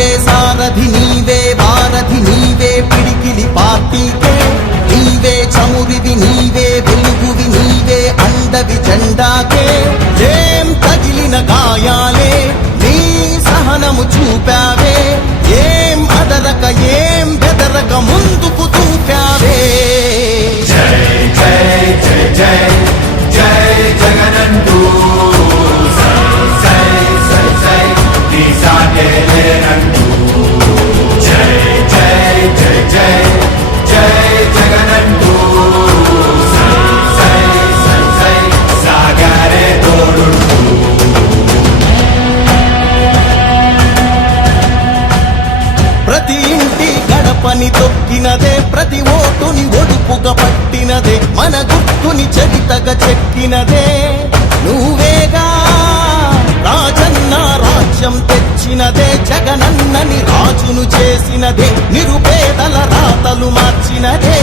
నీవే సారథి నీవే వారధి నీవే పిడికిలి పార్టీకే నీవే చమురివి నీవే వెలుగువి నీవే అండవి జెండాకే ఏం తగిలిన గాయాలే నీ సహనము చూపావే ఏం అదరక ఏం బెదరక ముందుకు చూపావే జై జై జై జై జై జగనంటూ సై సై సై నీ సాటే లేనంటూ జై జై జై జై జై జగనంటూ సై సై సై సై సాగరే తోడుంటూ ప్రతి ఇంటి గడపని తొక్కినదే ప్రతి ఓటుని ఒడుపుగా పట్టినదే మన గుర్తుని చరితగా చెక్కినదే నువ్వేగా రాజన్న రాజ్యం తెచ్చినదే జగనన్నని రాజును చేసినదే నిరుపేదల రాతలు మార్చినదే